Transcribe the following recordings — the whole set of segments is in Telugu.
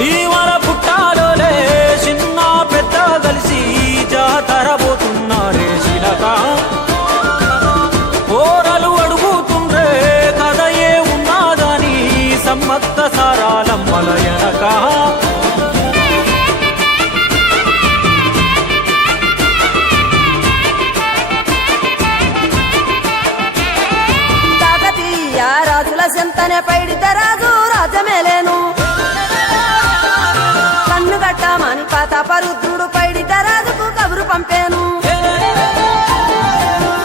చీమల పుట్టాలోలే చిన్న పెద్ద కలిసి జాతర పోతున్నారే శిలక ఓరలు అడుగుతుండ్రే కథ ఏ ఉన్నాదని సమ్మక్క సారాలమ్మల ఎనక రాజుల చెంతనే పైడిత రాజు రాజమేలేను కన్ను గట్టమని పాతాపరుద్రుడు పైడిత రాజుకు కబురు పంపేను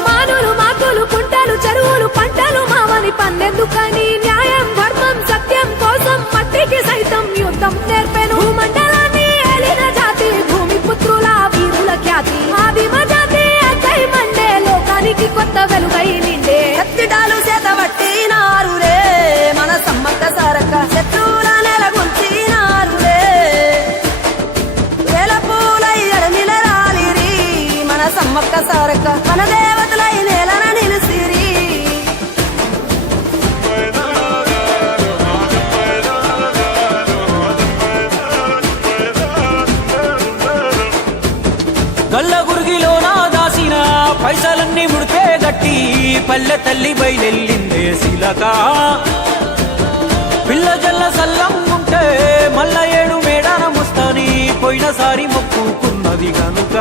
మానులు మాకులు కుంటలు చెరువులు పంటలు మావని పన్నెందుకని న్యాయం ధర్మం సత్యం కోసం మట్టికి సైతం యుద్ధం నేర్పెను మండలాన్ని ఏలిన జాతి భూమి పుత్రుల వీరుల ఖ్యాతి ఆదిమ జాతి అక్కై మండే లోకానికి కొత్త వెలుగై నిండే కత్తిడాలు చేతబట్టినారులే మన సమ్మక్క సారక్క శత్రువుల నెలగొల్చినారులే వేల పూలై ఎడనిలరాలిరి మన సమ్మక్క సారక్క మన దేవతలై నేలన నిలిసిరి గల్ల గురిగిలోన దాసిన పైసలన్నీ ముడిపే గట్టి పల్లె తల్లి బయలెల్లిందే శిలక పిల్ల జల్ల సల్లం ఉంటే మల్ల ఏడు మేడాన ముస్తాని పోయినసారి మొక్కుకున్నది గనుక